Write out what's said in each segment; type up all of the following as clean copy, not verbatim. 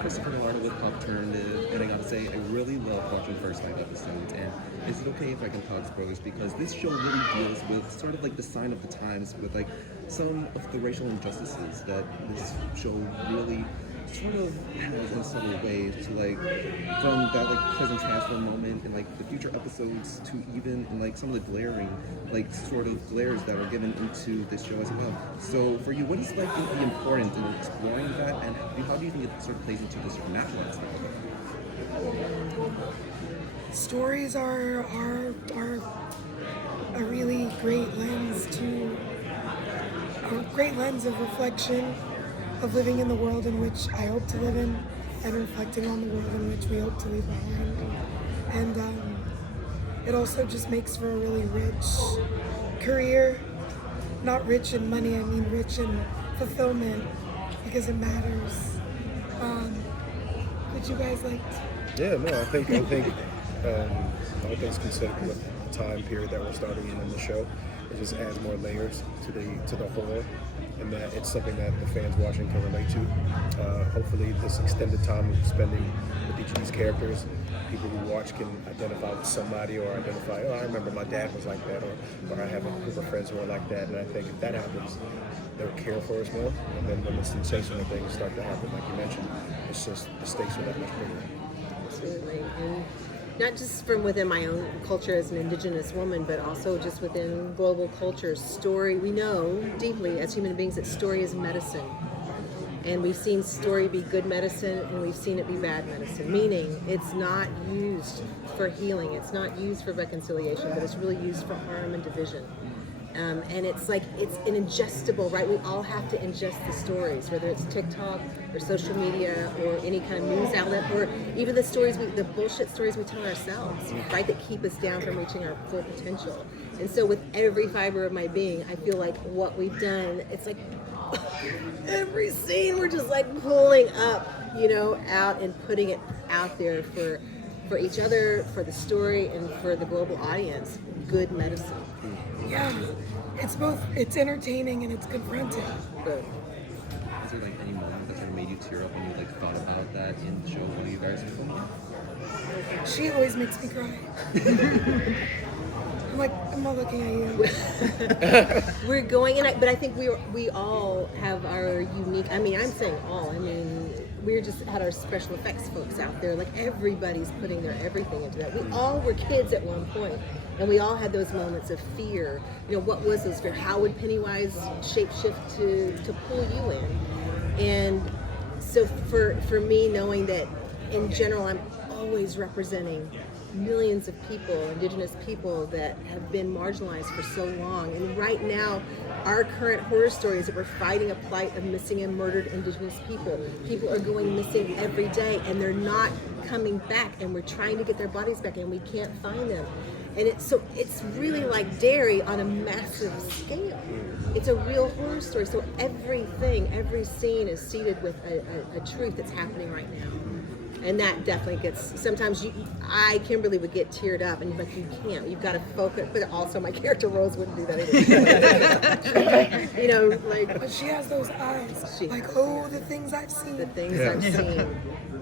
Christopher Millardo with Pop Turned, and I gotta say, I really love watching the first 5 episodes. And is it okay if I can talk spoilers? Because this show really deals with sort of like the sign of the times, with like some of the racial injustices that this show really sort of has in a subtle way, to like from that like present transfer moment in like the future episodes, to even in like some of the glaring like sort of glares that are given into this show as well. So for you, what is like the importance in exploring that, and how do you think it sort of plays into this supernatural aspect? Stories are a really great lens of reflection, of living in the world in which I hope to live in, and reflecting on the world in which we hope to leave behind. And it also just makes for a really rich career. Not rich in money, I mean rich in fulfillment, because it matters. Would you guys like to? Yeah, no, I think all things considered, with the time period that we're starting in the show, it just adds more layers to the horror, and that it's something that the fans watching can relate to. Hopefully this extended time of spending with each of these characters, people who watch can identify with somebody, or identify, oh, I remember my dad was like that, or I have a group of friends who are like that. And I think if that happens, they'll care for us more. And then when the sensational things start to happen, like you mentioned, it's just the stakes are that much bigger. Absolutely. And not just from within my own culture as an Indigenous woman, but also just within global culture. Story, we know deeply as human beings that story is medicine. And we've seen story be good medicine, and we've seen it be bad medicine, meaning it's not used for healing, it's not used for reconciliation, but it's really used for harm and division. And it's like, it's an ingestible, right? We all have to ingest the stories, whether it's TikTok or social media or any kind of news outlet, or even the stories, the bullshit stories we tell ourselves, right? That keep us down from reaching our full potential. And so with every fiber of my being, I feel like what we've done, it's like every scene we're just like pulling up, out and putting it out there for each other, for the story, and for the global audience. Good medicine. Yeah, it's both, it's entertaining and it's confronting. Good. Is there like any moment that sort of made you tear up when you like thought about that in the show while you guys were filming it? She always makes me cry. I'm like, I'm not looking at you. We're going, but I think we all have our unique, I'm saying all, we're just had our special effects folks out there, like everybody's putting their everything into that. We all were kids at one point, and we all had those moments of fear. What was those fear? How would Pennywise shapeshift to pull you in? And so for me, knowing that in general, I'm always representing millions of people, Indigenous people that have been marginalized for so long. And right now, our current horror story is that we're fighting a plight of missing and murdered Indigenous people. People are going missing every day, and they're not coming back, and we're trying to get their bodies back, and we can't find them. And it's really like Derry on a massive scale. It's a real horror story. So every scene is seeded with a truth that's happening right now. And that definitely gets, sometimes Kimberly would get teared up, and you're like, you can't, you've got to focus, but also my character Rose wouldn't do that either. But she has those eyes, the things I've seen. The things I've seen,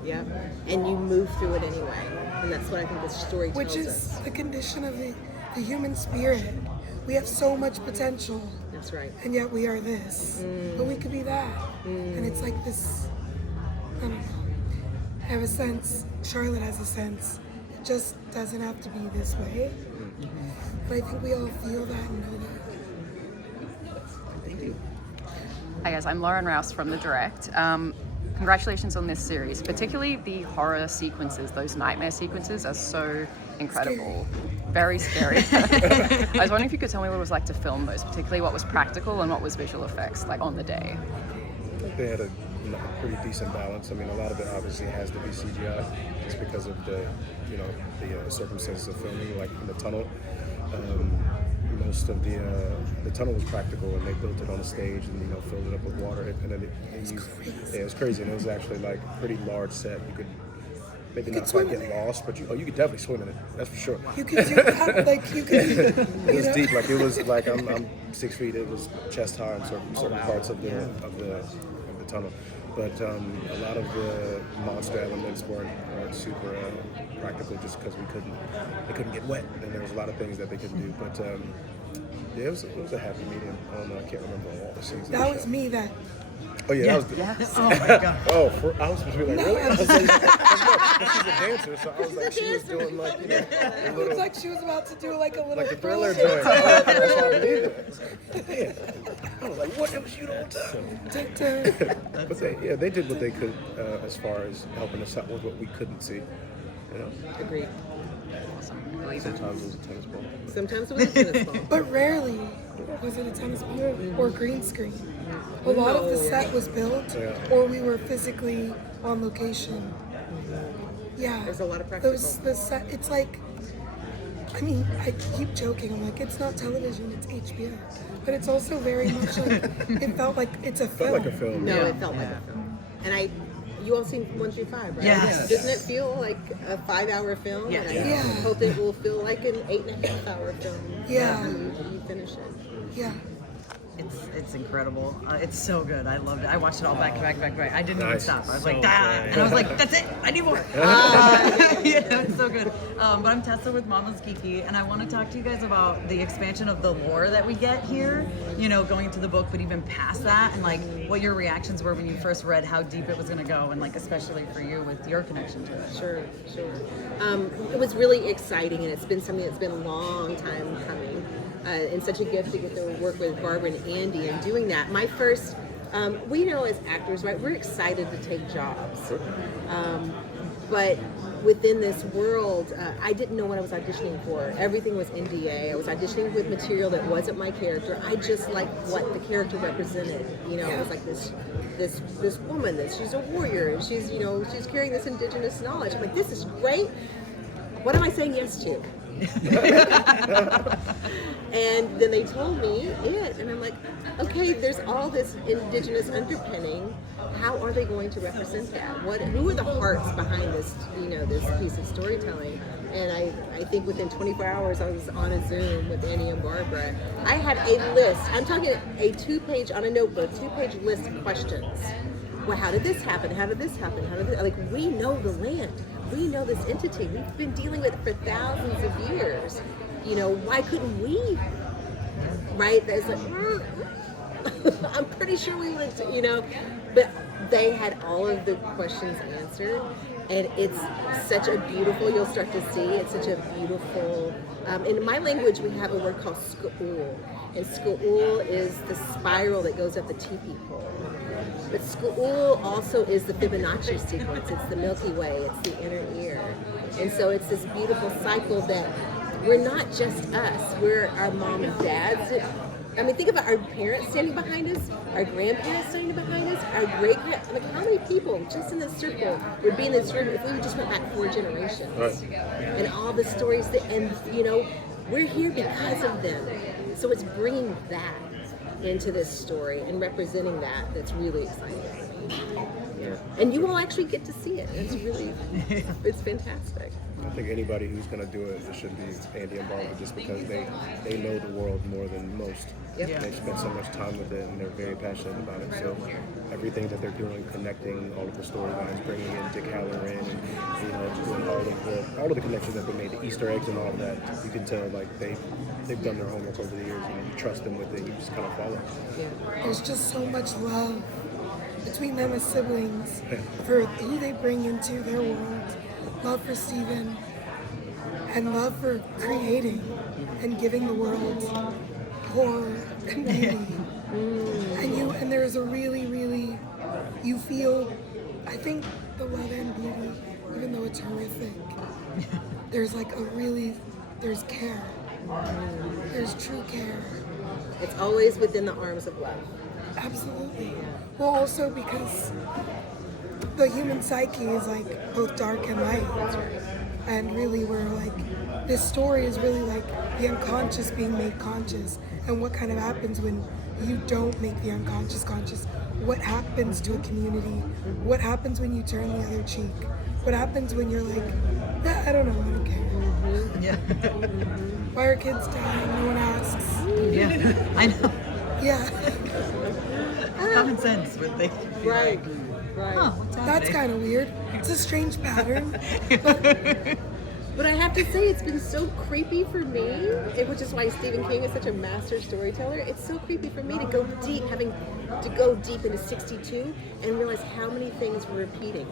yeah. And you move through it anyway, and that's what I think this story tells us. Which is the condition of the human spirit. We have so much potential. That's right. And yet we are this, but we could be that. And it's like this, I don't know. I have a sense, Charlotte has a sense, it just doesn't have to be this way. But I think we all feel that and know that. Thank you. Hi guys, I'm Lauren Rouse from The Direct. Congratulations on this series, particularly the horror sequences, those nightmare sequences are so incredible. Scary. Very scary. I was wondering if you could tell me what it was like to film those, particularly what was practical and what was visual effects, like on the day. I think they had a pretty decent balance. A lot of it obviously has to be CGI, just because of the circumstances of filming, like in the tunnel. Most of the tunnel was practical, and they built it on a stage and filled it up with water. And then it was crazy, and it was actually like a pretty large set. You could maybe not quite get lost, but you could definitely swim in it. That's for sure. You could do that, It was deep. Like it was like I'm 6 feet. It was chest high in certain parts of the tunnel. but a lot of the monster elements weren't super practical just because they couldn't get wet, and there was a lot of things that they couldn't do. But yeah, it was a happy medium. I don't know, I can't remember all the scenes. That was me that. Oh yeah, that was Yes. Oh my god. I was supposed to be like, really? I was like, she's a dancer, so I was like, she was doing like, you know, a It little, was like she was about to do like a little like a thriller thriller. joint. That's why I believed it. I was like, damn. I was like, what? It was you the whole time. But they did what they could as far as helping us out with what we couldn't see. You know, Agreed. Awesome. Believe it. sometimes it was a tennis ball. Sometimes it was a tennis ball. But rarely was it a tennis ball or green screen. A lot of the set was built, or we were physically on location. Yeah. There's a lot of practical. The set, it's like, I mean, I keep joking. I'm like, it's not television, it's HBO. But it's also very much like, it felt like it's a film. Felt like a film. No, Yeah. it felt like a film. And you all seen 1 through 5, right? Yes. Doesn't it feel like a 5-hour film? Yes. And I Yeah. hope it will feel like an 8.5-hour film. Yeah. When you finish it. Yeah. It's incredible. It's so good. I loved it. I watched it all back to back. I didn't even Nice. stop. I was So like, ah, good. and I was like, that's it. I need more. It's so good. But I'm Tessa with Mama's Kiki, and I want to talk to you guys about the expansion of the lore that we get here. You know, going into the book, but even past that, and like what your reactions were when you first read how deep it was going to go, and like especially for you with your connection to it. Sure. It was really exciting, and it's been something that's been a long time coming. And such a gift to get to work with Barbara and Andy and doing that. My first, we know as actors, right, we're excited to take jobs. But within this world, I didn't know what I was auditioning for. Everything was NDA. I was auditioning with material that wasn't my character. I just liked what the character represented. You know, it was like this woman that she's a warrior and she's carrying this indigenous knowledge. I'm like, this is great. What am I saying yes to? And then they told me it, and I'm like, okay, there's all this indigenous underpinning. How are they going to represent that? Who are the hearts behind this, this piece of storytelling? And I think within 24 hours, I was on a Zoom with Andy and Barbara. I had a list. I'm talking a 2-page on a notebook, 2-page list of questions. Well, how did this happen? How did this happen? Like, we know the land. We know this entity. We've been dealing with it for thousands of years. Why couldn't we? Right? There's like, I'm pretty sure we would, but they had all of the questions answered. And it's such a beautiful, you'll start to see, it's such a beautiful, in my language we have a word called sk'ul. And sk'ul is the spiral that goes up the teepee pole. But sk'ul also is the Fibonacci sequence. It's the Milky Way. It's the inner ear. And so it's this beautiful cycle that we're not just us. We're our mom and dads. I mean, think about our parents standing behind us, our grandparents standing behind us, our great-grand. Like, how many people just in this circle would be in this room if we just went back 4 generations? Right. And all the stories we're here because of them. So it's bringing that into this story and representing that's really exciting. Yeah. And you will actually get to see it. It's fantastic. I think anybody who's going to do it should be Andy and Barbara, just because they know the world more than most. Yep. They've spent so much time with it, and they're very passionate about it. So everything that they're doing, connecting all of the storylines, bringing in Dick Halloran, and just doing all of the connections that they made, the Easter eggs and all of that, you can tell like they've done their homework over the years, and you trust them with it. You just kind of follow. Yeah. There's just so much love between them as siblings for who they bring into their world. Love for Steven and love for creating and giving the world horror and beauty. And there's a really, really, you feel, I think the love and beauty, even though it's horrific, there's like there's care. There's true care. It's always within the arms of love. Absolutely. Well, also because the human psyche is like both dark and light. And really this story is really like the unconscious being made conscious, and what kind of happens when you don't make the unconscious conscious. What happens to a community? What happens when you turn the other cheek? What happens when you're like, nah, I don't know, I don't care. Yeah. Why are kids dying? No one asks. Yeah. I know. Yeah. Common sense with things. Right. Right. Huh, what's That's happening? kind of weird. It's a strange pattern. But I have to say, it's been so creepy for me, which is why Stephen King is such a master storyteller. It's so creepy for me to go deep, having to go deep into 62 and realize how many things were repeating.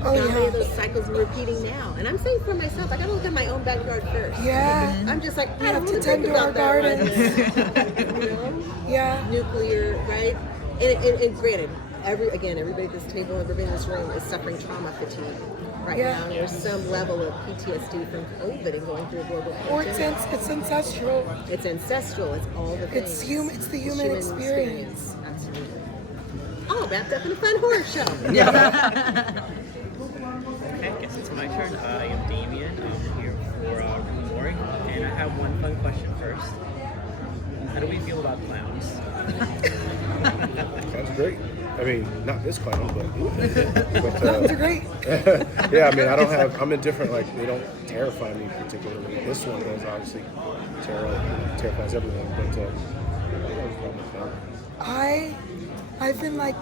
Oh, How many of yeah. those cycles are repeating now? And I'm saying for myself, I gotta look at my own backyard first. Yeah. I'm just like, We I have don't to think tend to our about that right gardens. now. You know? Yeah. Nuclear, right? And granted, everybody at this table, everybody in this room is suffering trauma fatigue right Yeah. now. And there's some level of PTSD from COVID and going through a global Or pandemic. it's ancestral. It's ancestral. It's all the things. It's the human experience. Absolutely. All wrapped up in a fun horror show. Okay, I guess it's my turn. I am Damien. I'm here for Remar, and I have one fun question first. How do we feel about clowns? Sounds great. I mean, not this clown, but Clowns are great. yeah, I mean, I'm indifferent, like, they don't terrify me particularly. This one does, obviously, terrifies everyone, but I don't have a problem with that. I've been like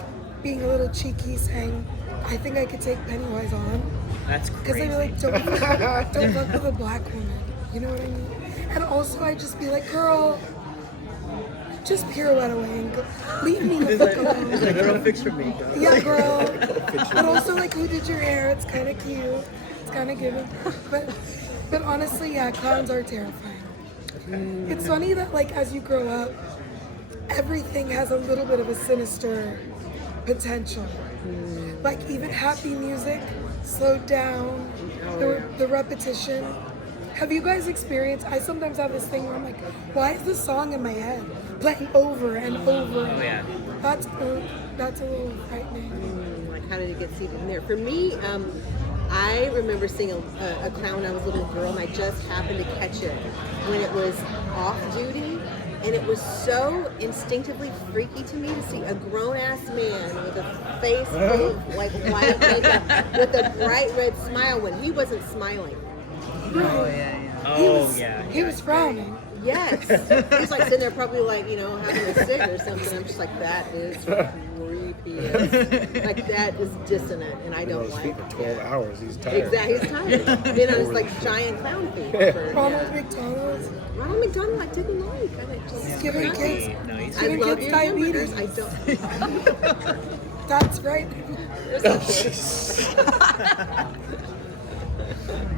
being a little cheeky, saying I think I could take Pennywise on That's because I'd crazy. be like, don't fuck with a black woman. You know what I mean? And also I'd just be like, girl, just pirouette away and go, leave me the fuck alone. It's a girl fix for me. Yeah, girl. But also, like, who did your hair? It's kind of cute. It's kind of giving. But honestly, yeah, clowns are terrifying. It's funny that, like, as you grow up, everything has a little bit of a sinister potential. Like, even happy music slowed down, the repetition. Have you guys experienced, I sometimes have this thing where I'm like, why is this song in my head playing over and over? Oh, yeah. That's a little frightening. Like, how did it get seated in there? For me, I remember seeing a clown when I was a little girl, and I just happened to catch it when it was off duty. And it was so instinctively freaky to me to see a grown-ass man with a face full of like white makeup with a bright red smile when he wasn't smiling. Oh, yeah. He was frowning. Yes. He was like sitting there probably like, you know, having a cig or something. I'm just like, that is creepy. Like, that is dissonant, and I Been on don't his feet like for 12 hours, he's tired. Exactly, he's tired. Being on his like giant clown feet. For, Ronald McDonald. Ronald McDonald, I didn't like. I just Giving not- kids, No, he's I giving love kids your diabetes. hamburgers. I don't. That's right.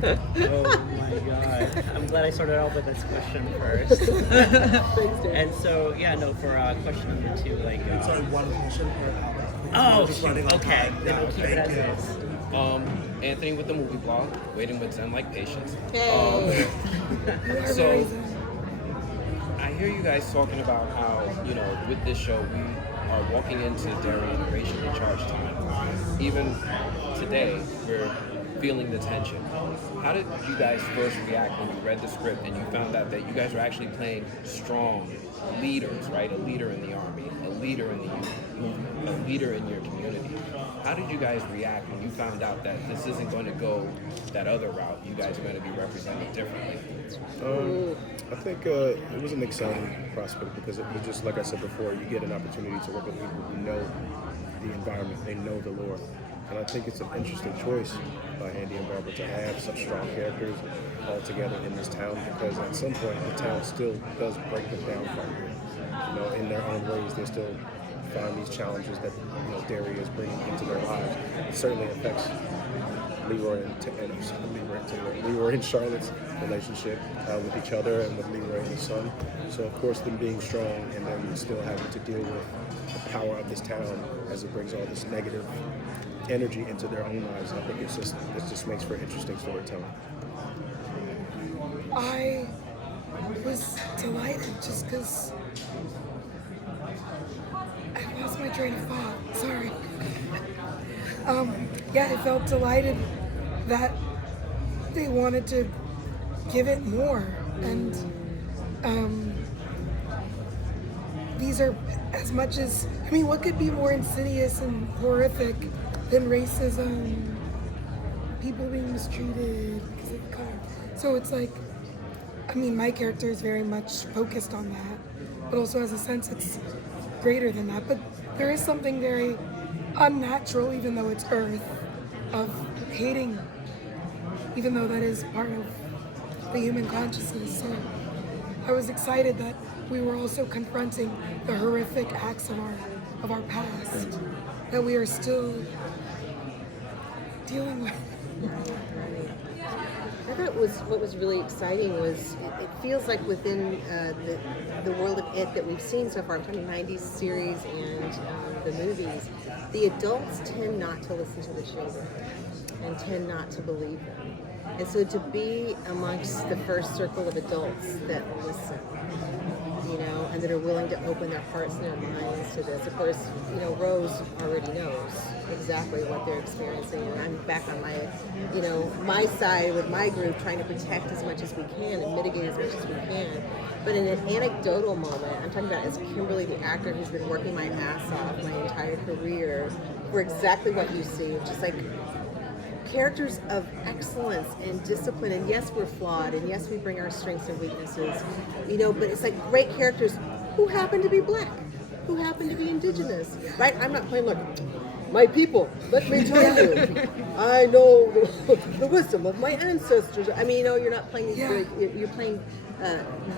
Oh my god. I'm glad I started off with this question first. Thanks, dude. And so, yeah, no, for question number 2, like... Sorry, one question. Oh, shoot, okay. Then we'll keep it as is. Anthony with the movie blog, waiting with Zen like patience. Hey. You are So- very zen. I hear you guys talking about how, you know, with this show, we are walking into Derry in a racially charged time. Even today, we're feeling the tension. How did you guys first react when you read the script and you found out that you guys were actually playing strong leaders, right? A leader in the army, a leader in the youth movement, a leader in your community. How did you guys react when you found out that this isn't going to go that other route? You guys are going to be represented differently. I think it was an exciting prospect because it was just, like I said before, you get an opportunity to work with people who know the environment, they know the lore. And I think it's an interesting choice by Andy and Barbara to have such strong characters all together in this town, because at some point the town still does break them down from you know, in their own ways. They still find these challenges that, you know, Derry is bringing into their lives. It certainly affects Leroy and Charlotte's relationship with each other, and with Leroy and his son. So of course, them being strong and then still having to deal with the power of this town as it brings all this negative energy into their own lives. I think it just makes for interesting storytelling. I was delighted just because I lost my train of thought. Sorry. Yeah, I felt delighted that they wanted to give it more, and these are as much as, I mean, what could be more insidious and horrific than racism, people being mistreated because of color. So it's like, I mean, my character is very much focused on that, but also has a sense it's greater than that. But there is something very unnatural, even though it's Earth, of hating, even though that is part of the human consciousness. So I was excited that we were also confronting the horrific acts of our past that we are still dealing with. I thought what was really exciting was it feels like within the world of it that we've seen so far, I'm talking 90s series and the movies, the adults tend not to listen to the children and tend not to believe them. And so to be amongst the first circle of adults that listen, and that are willing to open their hearts and their minds to this. Of course, Rose already knows exactly what they're experiencing, and I'm back on my side with my group, trying to protect as much as we can and mitigate as much as we can. But in an anecdotal moment, I'm talking about as Kimberly, the actor who's been working my ass off my entire career for exactly what you see, just like characters of excellence and discipline, and yes, we're flawed, and yes, we bring our strengths and weaknesses, but it's like great characters who happen to be black, who happen to be indigenous, right? I'm not playing like, my people, let me tell you, I know the wisdom of my ancestors. I mean, you're not playing these you're playing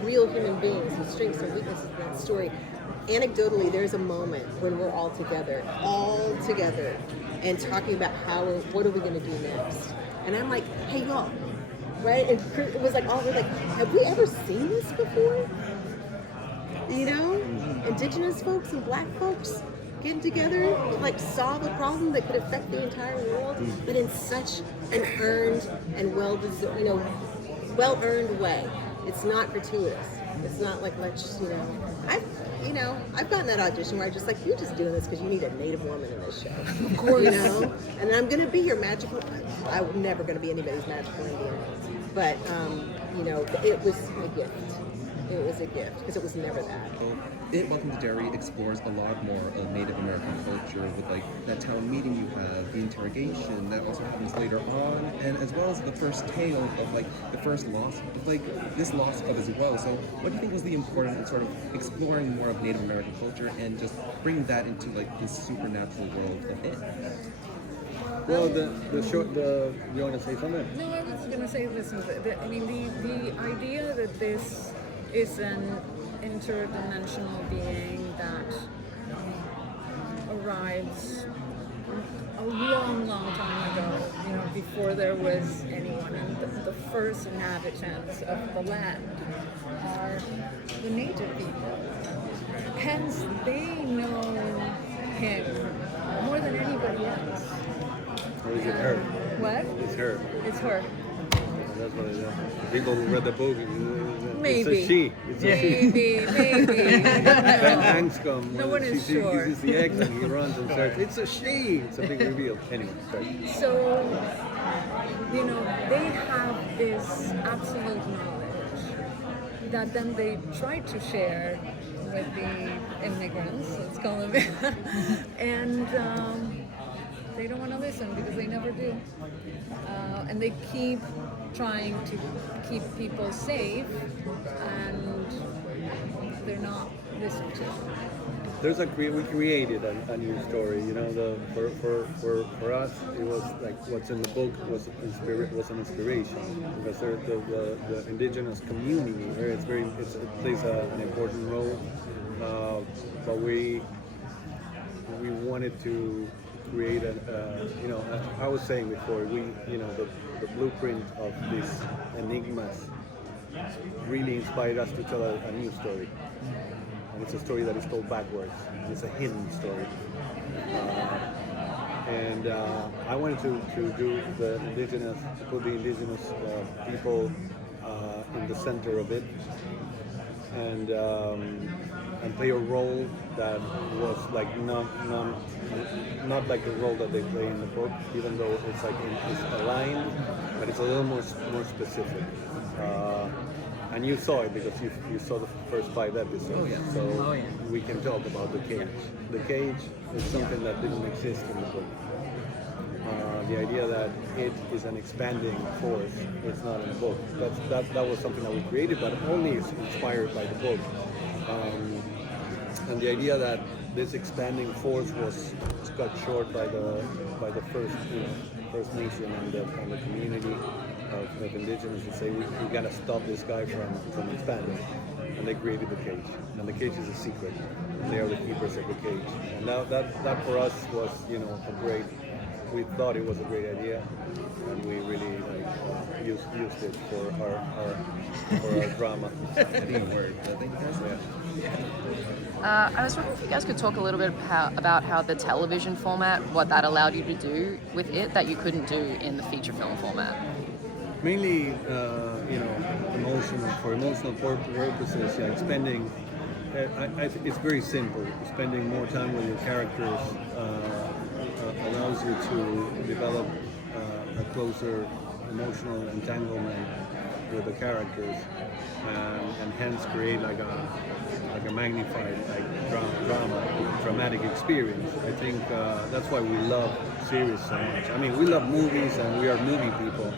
real human beings with strengths and weaknesses in that story. Anecdotally, there's a moment when we're all together, and talking about what are we going to do next? And I'm like, hey y'all, right? And it was like, we're like, have we ever seen this before? Indigenous folks and black folks getting together to like solve a problem that could affect the entire world, but in such an earned and well-earned way. It's not gratuitous. It's not like I've gotten that audition where I'm just like, you're just doing this because you need a Native woman in this show. Of course. And I'm going to be your magical, I'm never going to be anybody's magical Indian. But, it was a gift. It was a gift because it was never that. Welcome to Derry explores a lot more of Native American culture with like that town meeting you have, the interrogation that also happens later on, and as well as the first tale of like the first loss of like this loss of as well. So what do you think was the importance in sort of exploring more of Native American culture and just bringing that into like this supernatural world of it? Well, you want to say something? No, I was going to say, listen, the idea that this is an interdimensional being that arrives a long, long time ago, before there was anyone, and the first inhabitants of the land are the native people. Hence, they know him more than anybody else. Or is it her? What? It's her. It's her. That's what it is. People who read the book, Maybe. It's a she. It's a she. Maybe. When angst comes, No one is she sure. uses the X and he runs and starts, it's a she. It's a big reveal. Anyway, sorry. So, they have this absolute knowledge that then they try to share with the immigrants, let's call them, and they don't want to listen because they never do. And they keep trying to keep people safe, and they're not listened to. We created a new story. For us, it was like what's in the book was an inspiration because the indigenous community it plays an important role. But we wanted to create I was saying before, the blueprint of these enigmas really inspired us to tell a new story. And it's a story that is told backwards. It's a hidden story. I wanted to put the indigenous people in the center of it, and play a role that was like not like the role that they play in the book, even though it's aligned, but it's a little more specific. And you saw it because you saw the first 5 episodes. Oh, yeah. So we can talk about the cage. The cage is something that didn't exist in the book. The idea that it is an expanding force, it's not in the book. That was something that we created, but only is inspired by the book. And the idea that this expanding force was cut short by the first First Nation and the community of indigenous to say we gotta stop this guy from expanding, and they created the cage, and the cage is a secret. They are the keepers of the cage, and that for us was a great. We thought it was a great idea, and we really used it for our drama. Teamwork. Thank you guys. Yeah. I was wondering if you guys could talk a little bit about how the television format, what that allowed you to do with it that you couldn't do in the feature film format. Mainly, for emotional purposes, spending. It's very simple. Spending more time with your characters allows you to develop a closer emotional entanglement with the characters, and hence create like a magnified dramatic experience. I think that's why we love series so much. I mean, we love movies and we are movie people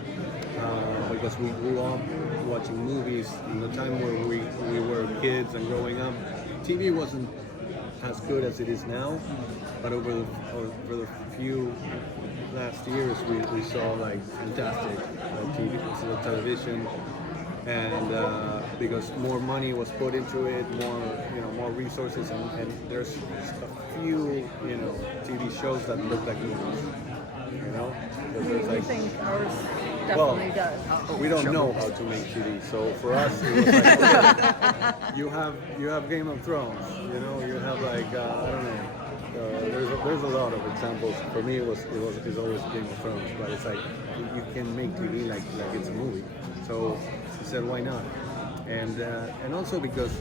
because we grew up watching movies in the time where we were kids and growing up. TV wasn't as good as it is now, but over the few last years we saw like fantastic television, and because more money was put into it, more resources, and there's a few TV shows that look like movies. We think ours definitely does. We don't know how to make TV, so for us it was like, you have Game of Thrones, you have like I don't know. There's a lot of examples. For me, it's always Game of Thrones, but it's like you can make TV like it's a movie. So we said, why not? And also because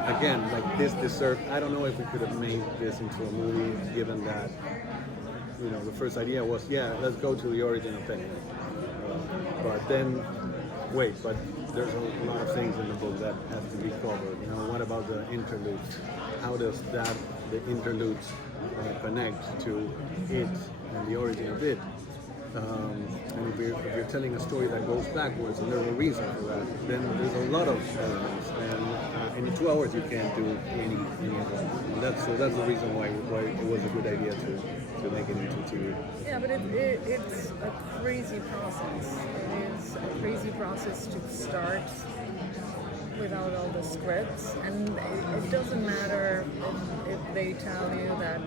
again, like this deserved. I don't know if we could have made this into a movie, given that the first idea was let's go to the origin of Pennywise. But then but there's a lot of things in the book that have to be covered. What about the interludes? How does the interludes connect to it and the origin of it? And if you're telling a story that goes backwards and there's a reason for that, then there's a lot of elements. And in 2 hours you can't do any of that. And that's the reason why it was a good idea to make it into TV. Yeah, but it's a crazy process. It is a crazy process to start without all the scripts, and it doesn't matter if they tell you that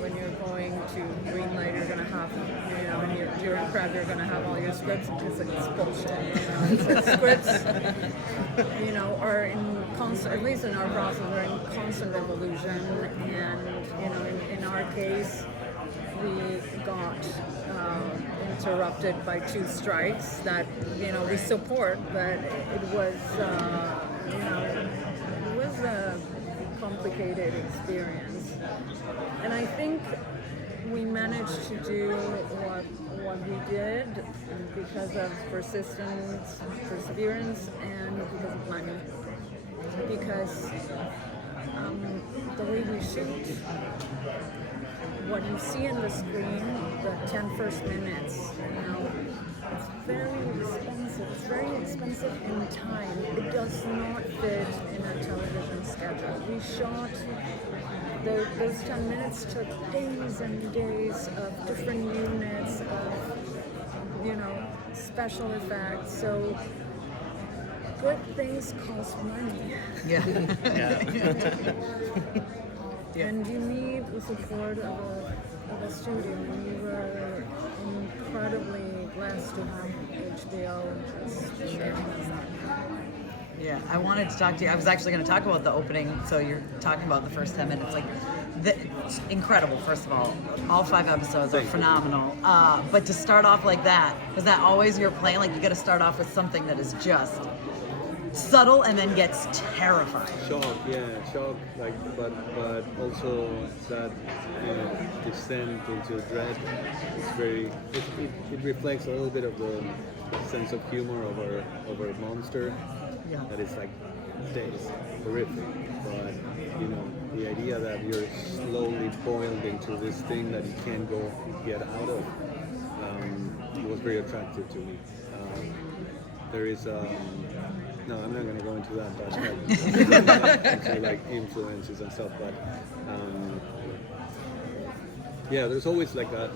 when you're going to greenlight you're gonna have and you're in prep you're gonna have all your scripts, because it's bullshit. It's like scripts are in constant, at least in our process, are in constant evolution, and in our case we got interrupted by 2 strikes that we support, but it was a complicated experience, and I think we managed to do what we did because of persistence, perseverance, and because of planning. Because the way we shoot, what you see on the screen, the 10 first minutes, it's very expensive. It's very expensive in time. It does not fit in a television schedule. We shot, those 10 minutes took days and days of different units, of, special effects. So good things cost money. Yeah. And you need the support of a studio, and we were incredibly blessed to have HBO Yeah, I wanted to talk to you. I was actually going to talk about the opening, so you're talking about the first 10 minutes. It's incredible, first of all 5 episodes are phenomenal. But to start off like that, was that always your plan? Like, you got to start off with something that is just subtle and then gets terrifying. Shock, but also that descent into dread. It's very. It reflects a little bit of the sense of humor of our monster. Yeah. That is it's horrific, but the idea that you're slowly boiled into this thing that you can't get out of, it was very attractive to me. There is no, I'm not going to go into that, but into influences and stuff. But Yeah, there's always like a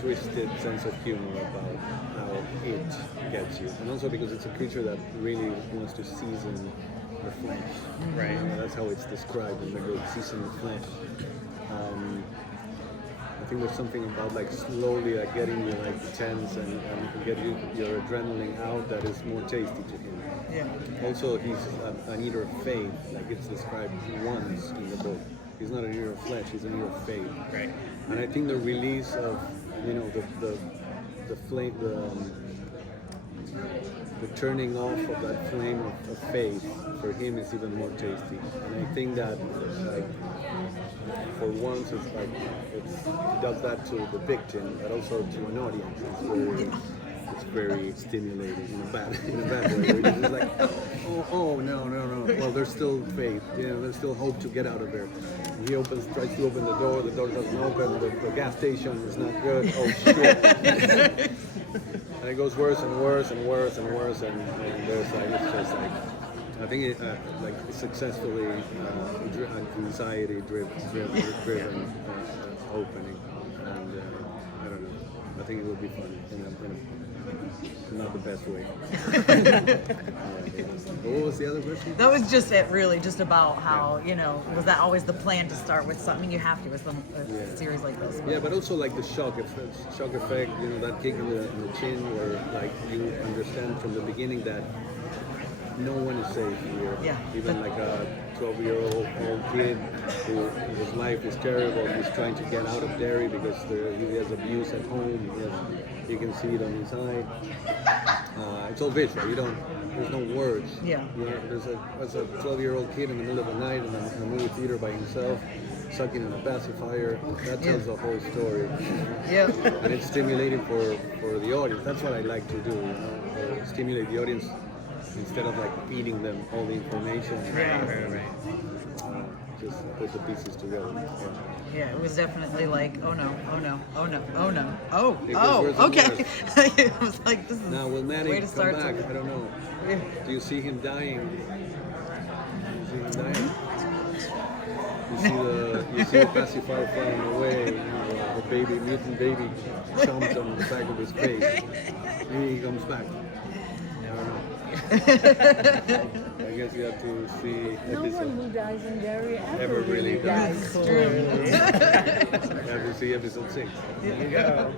twisted sense of humor about how it gets you, and also because it's a creature that really wants to season the flesh. Right. That's how it's described in the book, season the flesh. I think there's something about like slowly like getting you like tense and get your adrenaline out that is more tasty to him. Yeah. Also, he's an eater of faith, like it's described once in the book. He's not an eater of flesh; he's an eater of faith. Right. And I think the release of, you know, the flame, the turning off of that flame of faith for him is even more tasty. And I think that, like, for once, it's like it does that to the victim, but also to an audience. It's very stimulating in a bad way. It's just like, oh no. Well, there's still faith. You know, there's still hope to get out of there. And he tries to open the door doesn't open. The gas station is not good. Oh shit! And it goes worse and worse and worse and worse, and there's like it's just like. I think it like successfully anxiety-driven opening, and I don't know. I think it would be fun in not the best way. What was the other question? That was just it, really, just about how, you know, was that always the plan to start with something? You have to with a series like this. Yeah, but also like the shock effect, you know, that kick in the chin where like you understand from the beginning that no one is safe here. Yeah. Even like a 12-year-old kid whose life is terrible. He's trying to get out of Derry because he has abuse at home. You can see it on his eye. It's all visual. There's no words. Yeah. You know, there's a 12-year-old kid in the middle of the night in a movie theater by himself, sucking on a pacifier. That tells the whole story. Yeah. And it's stimulating for the audience. That's what I like to do. You know, stimulate the audience. Instead of like feeding them all the information, Right. Just put the pieces together. Yeah, it was definitely like, oh no, It okay. It was like, this is Now will way Manny to come start back? something. I don't know. Do you see him dying? You see the pacifier flying away. You know, the mutant baby chomps on the back of his face. He comes back. I don't know. I guess you have to see No episode. one who dies in Derry Ever really dies. It's true. You have to see episode 6. There you go.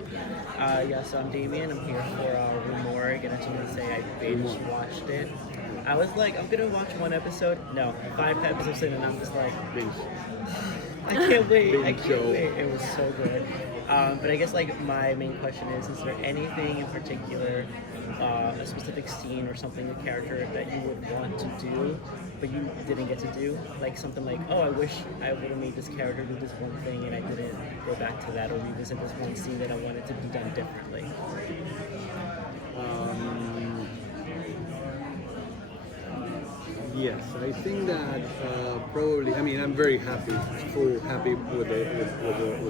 So I'm Damien. I'm here for Remar, and I just want to say I binge watched it. I was like, I'm gonna watch one episode. No, 5 episodes in, and I'm just like, I can't wait. I can't wait. It was so good. But I guess like my main question is there anything in particular, a specific scene or something, a character that you would want to do, but you didn't get to do? Like something like, oh, I wish I would have made this character do this one thing and I didn't go back to that, or revisit this one scene that I wanted to be done differently. Yes, I think that probably. I mean, I'm very happy with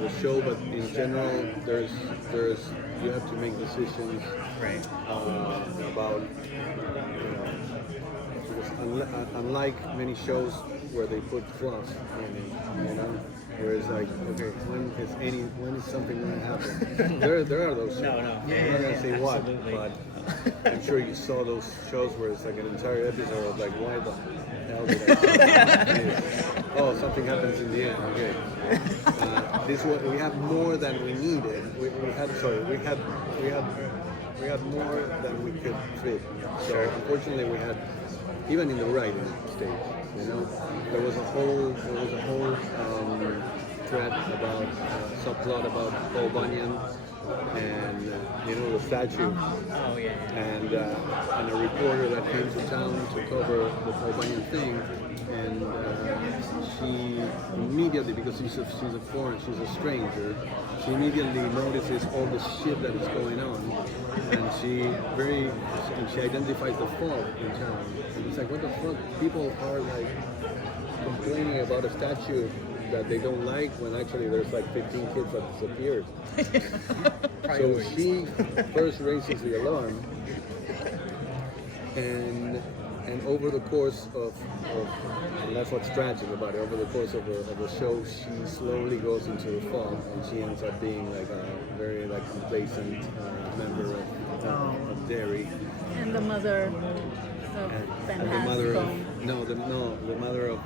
the show, but in general, there's you have to make decisions about, you know, because unlike many shows where they put fluff in it, you know. Whereas like, okay, when is something going to happen? there are those shows. No. I'm not going to say what, but I'm sure you saw those shows where it's like an entire episode of like, why the hell did I see this? Oh, something happens in the end. Okay. This one, we had more than we needed. We had more than we could fit. So unfortunately, we had, even in the writing stage, you know, there was a whole thread about subplot about Paul Bunyan and you know, the statue. Oh yeah. And a reporter that came to town to cover the Paul Bunyan thing, and she immediately, because she's a foreign, she's a stranger, she immediately notices all the shit that is going on, and she identifies the fault in town. And it's like, what the fuck? People are like complaining about a statue that they don't like when actually there's like 15 kids that disappeared. So she first raises the alarm, and and over the course of and that's what's tragic about it. Over the course of the show, she slowly goes into the fog, and she ends up being like a very like complacent member of Derry. And the mother of Ben And the mother of Hanscom. the mother of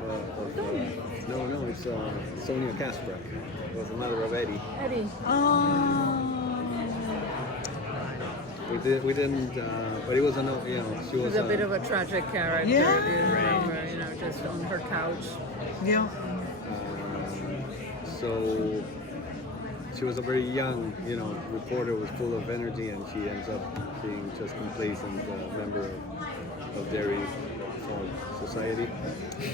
it's Sonia Kasprak. It was the mother of Eddie. Eddie. We didn't, but it was she She was was a bit of a tragic character. Yeah. Do you remember? Just on her couch. Yeah. so she was a very young, reporter, was full of energy, and she ends up being just complacent member of Derry Society.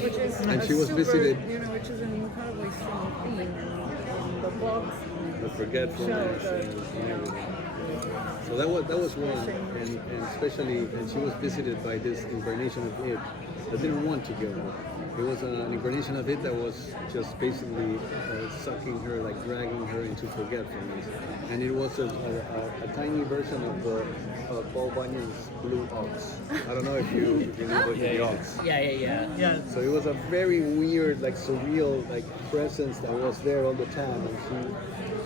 Which is And a she was super, visited- which is an incredibly strong theme in the blogs. The forgetfulness Show, and everything. So that was one, and especially, and she was visited by this incarnation of it that didn't want to give her. It was an incarnation of it that was just basically sucking her, like dragging her into forgetfulness. And it was a tiny version of Paul Bunyan's Blue Ox. I don't know if you know the ox. Yeah. So it was a very weird, like surreal, like presence that was there all the time, and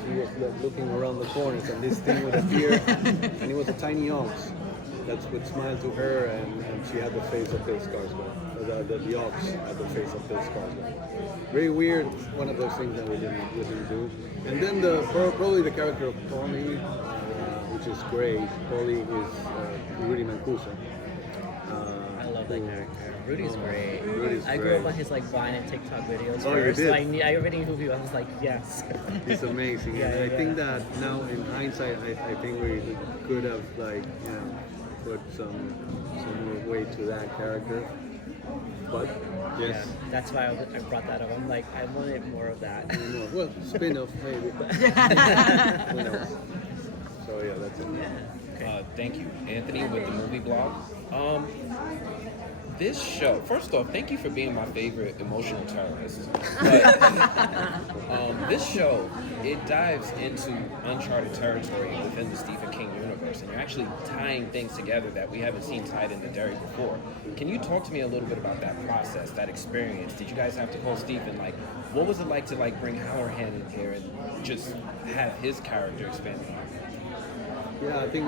she was like, looking around the corners, and this thing would appear, and it was a tiny ox that would smile to her, and she had the face of Bill Skarsgård. The ox had the face of Bill Skarsgård. Very weird. One of those things that we didn't do. And then probably the character of Polly, which is great. Polly is Rudy Mancuso. I love that character. Rudy's great. Rudy's I grew great. up on his like Vine and TikTok videos Oh, you first. did? So I already knew who he was. I was like, yes. It's amazing. Yeah, And I yeah. think that now in hindsight, I think we could have put some more weight to that character. But yes. Yeah, that's why I brought that up. I'm like, I wanted more of that. Well, spin-off maybe. Who knows? So yeah, that's it. Thank you, Anthony, with the movie blog. This show, first off, thank you for being my favorite emotional terrorist. But, this show, it dives into uncharted territory within the Stephen King universe, and you're actually tying things together that we haven't seen tied into Derry before. Can you talk to me a little bit about that process, that experience? Did you guys have to call Stephen? Like, what was it like to bring Halloran in here and just have his character expanded on? Yeah, I think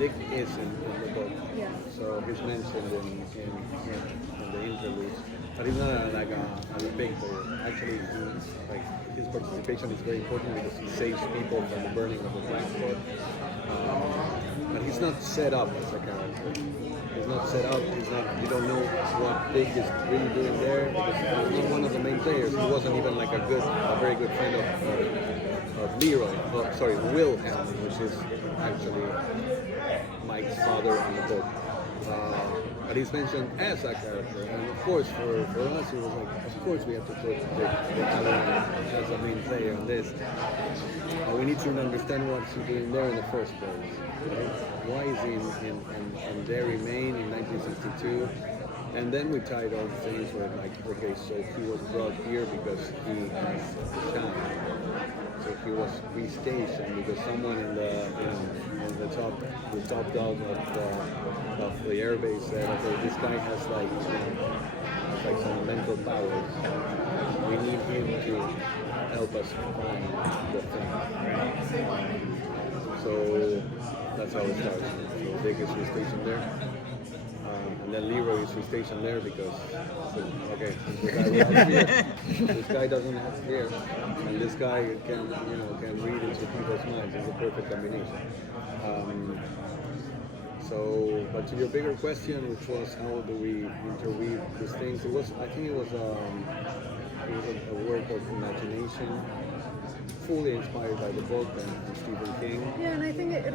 Dick is in the book, Yeah. so he's mentioned in the interludes, but he's not a big player. Actually, his participation is very important because he saves people from the burning of the transport. But he's not set up as a character. He's not set up. You don't know what Dick is really doing there because he's not one of the main players. He wasn't even a very good friend of Leroy. Will Hanlon, which is actually Mike's father in the book. But he's mentioned as a character, and of course for us it was like, of course we have to put the Halloran as a main player in this. We need to understand what's he doing there in the first place. Right? Why is he in Derry, Maine in 1962? And then we tied all the things where okay, so he was brought here because he has a child. So he was restationed because someone in the top dog of the airbase said, okay, this guy has some mental powers. We need him to help us find the thing. So that's how it starts. So Dick is restationed there. And then Leroy is stationed there because, okay, this guy doesn't have fear, and this guy can read into people's minds. It's a perfect combination. But to your bigger question, which was how do we interweave these things? I think it was a work of imagination, fully inspired by the book and Stephen King. Yeah, and I think it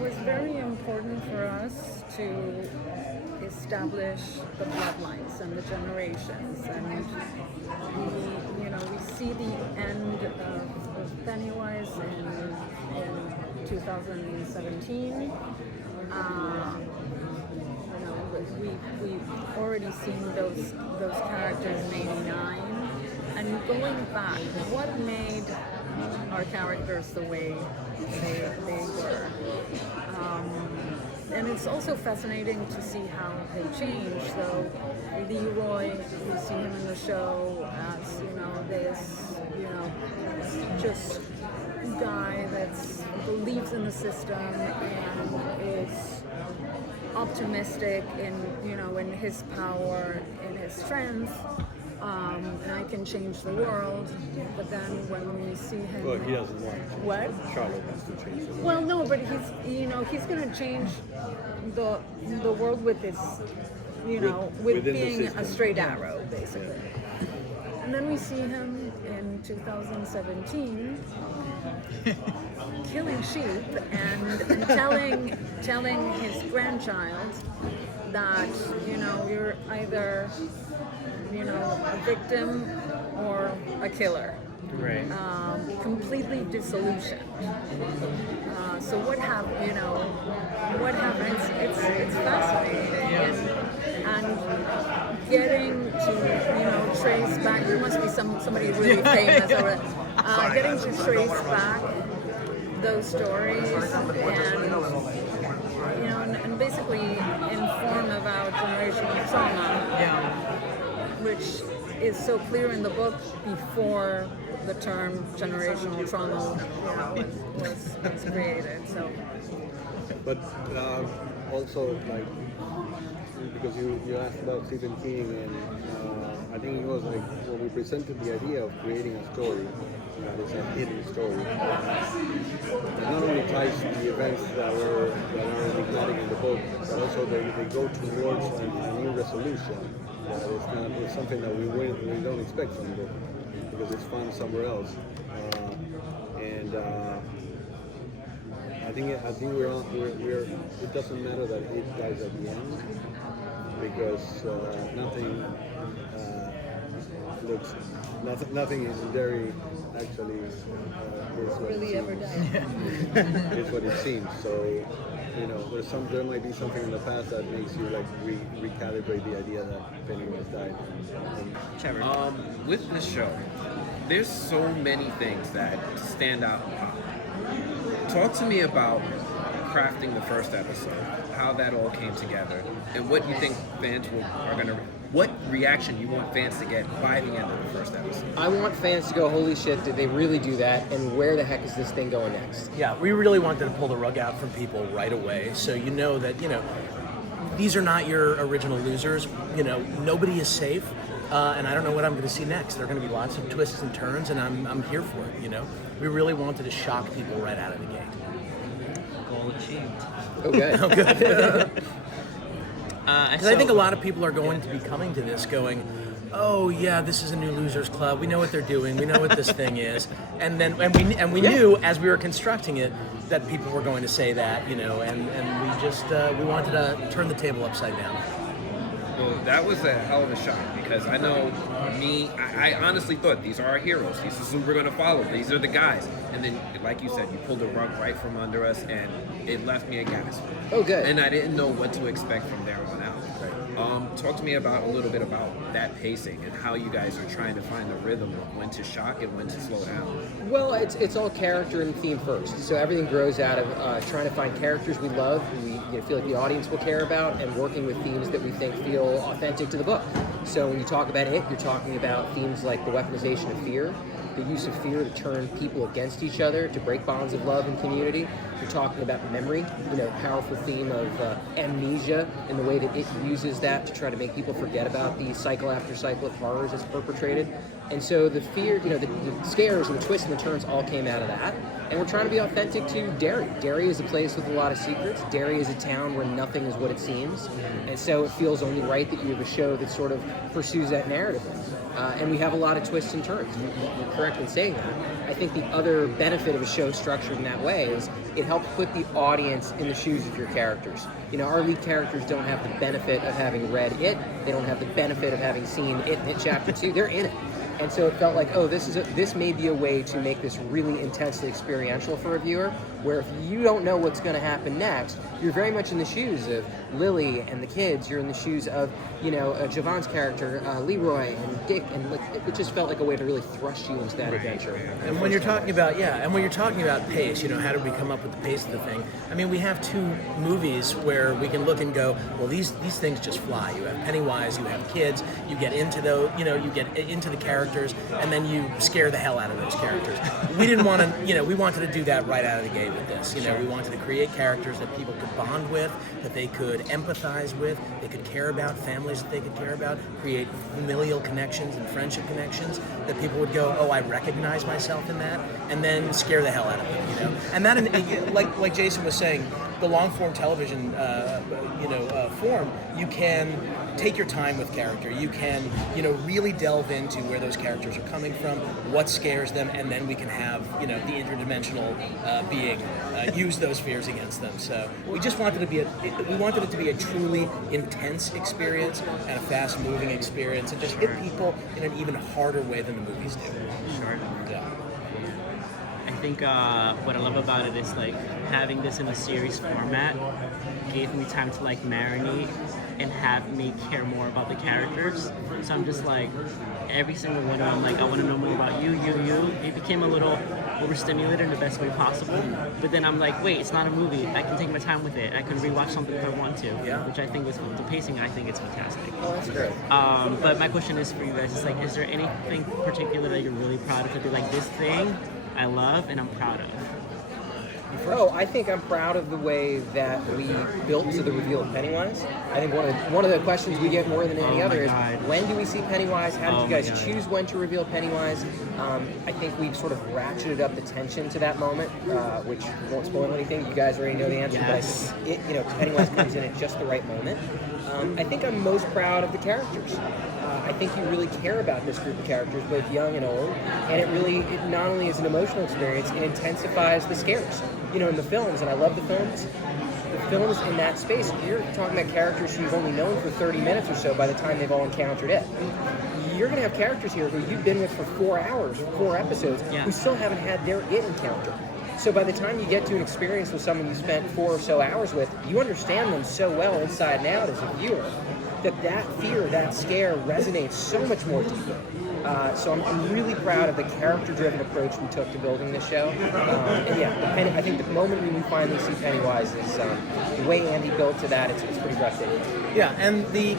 was very important for us to establish the bloodlines and the generations, and we see the end of Pennywise in 2017. We've already seen those characters in '89, and going back, what made our characters the way they were. and it's also fascinating to see how they change. So Leroy, you see him in the show as, you know, this, you know, just guy that believes in the system and is optimistic in, you know, in his power, in his strength. And I can change the world, but then when we see him, Well, he doesn't want to. what? Charlotte wants to change the world. Well, no, but he's, you know, he's going to change the world with his, you know, with within the being a system. straight arrow, basically. And then we see him in 2017 killing sheep and telling his grandchild that, you know, you're either, you know, a victim or a killer. Right. Completely disillusioned. So what happened? You know, what happened? It's fascinating, and getting to, you know, trace back. There must be somebody really famous, or getting to trace back those stories, and you know, and basically inform about generational trauma, which is so clear in the book before the term generational trauma, you know, was created. So, But also, like, because you asked about Stephen King, and I think it was like when we presented the idea of creating a story, that is a hidden story, it not only ties to the events that are enigmatic in the book, but also they go towards a new resolution that is not, it's something that we don't expect from the book because it's found somewhere else, and. I think we're. It doesn't matter that it dies at the end because nothing looks. Nothing in Derry actually is what really it ever seems. died. It's what it seems. So you know, there might be something in the past that makes you like recalibrate the idea that Pennywise died. With this show, there's so many things that stand out and pop. Talk to me about crafting the first episode, how that all came together, and what you think fans are gonna, what reaction you want fans to get by the end of the first episode. I want fans to go, holy shit, did they really do that? And where the heck is this thing going next? Yeah, we really wanted to pull the rug out from people right away, so you know that, you know, these are not your original losers. You know, nobody is safe, and I don't know what I'm going to see next. There are going to be lots of twists and turns, and I'm here for it. You know, we really wanted to shock people right out of the gate. Goal achieved. Okay. Oh, good. Because I think a So- lot of people are going to be coming to this going, oh yeah, this is a new losers club. We know what they're doing. We know what this thing is. And then we knew as we were constructing it that people were going to say that, you know, and we just we wanted to turn the table upside down. Well, that was a hell of a shock because I know I honestly thought these are our heroes. These are who we're going to follow. These are the guys. And then, like you said, you pulled the rug right from under us, and it left me aghast. Oh, good. And I didn't know what to expect from there on out. Talk to me about a little bit about that pacing and how you guys are trying to find the rhythm of when to shock and when to slow down. Well, it's all character and theme first. So everything grows out of trying to find characters we love, we feel like the audience will care about, and working with themes that we think feel authentic to the book. So when you talk about it, you're talking about themes like the weaponization of fear, the use of fear to turn people against each other, to break bonds of love and community. You're talking about memory, you know, powerful theme of amnesia and the way that it uses that to try to make people forget about the cycle after cycle of horrors it's perpetrated. And so the fear, you know, the scares and the twists and the turns all came out of that. And we're trying to be authentic to Derry. Derry is a place with a lot of secrets. Derry is a town where nothing is what it seems. And so it feels only right that you have a show that sort of pursues that narrative. And we have a lot of twists and turns. You're correct in saying that. I think the other benefit of a show structured in that way is it helps put the audience in the shoes of your characters. You know, our lead characters don't have the benefit of having read it. They don't have the benefit of having seen it in Chapter 2. They're in it. And so it felt like, oh, this may be a way to make this really intensely experiential for a viewer, where if you don't know what's going to happen next, you're very much in the shoes of Lily and the kids. You're in the shoes of, Jovan's character, Leroy and Dick, and like, it just felt like a way to really thrust you into that adventure. And when you're talking about pace, how did we come up with the pace of the thing? I mean, we have 2 movies where we can look and go, well, these things just fly. You have Pennywise, you have kids, you get into those, you get into the characters, and then you scare the hell out of those characters. We didn't want to, we wanted to do that right out of the gate with this. We wanted to create characters that people could bond with, that they could empathize with, they could care about, families that they could care about, create familial connections and friendship connections that people would go, oh, I recognize myself in that, and then scare the hell out of them, And that, like Jason was saying, the long-form television, form, you can take your time with character. You can, really delve into where those characters are coming from, what scares them, and then we can have, the interdimensional being use those fears against them. So we just wanted it to be a truly intense experience and a fast-moving experience, and just hit people in an even harder way than the movies do. Sure. Yeah. I think what I love about it is like having this in a series format gave me time to like marinate and have me care more about the characters. So I'm just like, every single one of them, like, I want to know more about you. It became a little overstimulated in the best way possible. But then I'm like, wait, it's not a movie. I can take my time with it. I can rewatch something if I want to. Yeah. Which I think was the pacing. I think it's fantastic. Oh, that's great. But my question is for you guys. It's like, is there anything particular that you're really proud of? To be like, this thing I love and I'm proud of. Oh, I think I'm proud of the way that we built to the reveal of Pennywise. I think one of the questions we get more than any other is, when do we see Pennywise? How did you guys choose when to reveal Pennywise? I think we've sort of ratcheted up the tension to that moment, which won't spoil anything. You guys already know the answer, Yes. but Pennywise comes in at just the right moment. I think I'm most proud of the characters. I think you really care about this group of characters, both young and old, and it not only is an emotional experience, it intensifies the scares. In the films, and I love the films in that space, you're talking about characters who you've only known for 30 minutes or so by the time they've all encountered it. You're going to have characters here who you've been with for 4 hours, 4 episodes, who still haven't had their it encounter. So by the time you get to an experience with someone you spent 4 or so hours with, you understand them so well inside and out as a viewer that fear, that scare resonates so much more deeply. So I'm really proud of the character-driven approach we took to building this show. I think the moment when you finally see Pennywise is the way Andy built to that. It's pretty breathtaking. Yeah, and the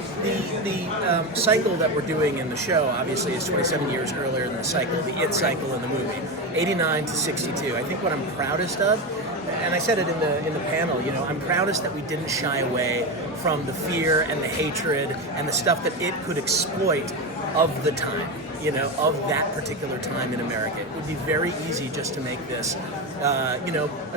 cycle that we're doing in the show obviously is 27 years earlier than the It cycle in the movie, 89 to 62. I think what I'm proudest of, and I said it in the panel, I'm proudest that we didn't shy away from the fear and the hatred and the stuff that it could exploit of the time. Of that particular time in America. It would be very easy just to make this, a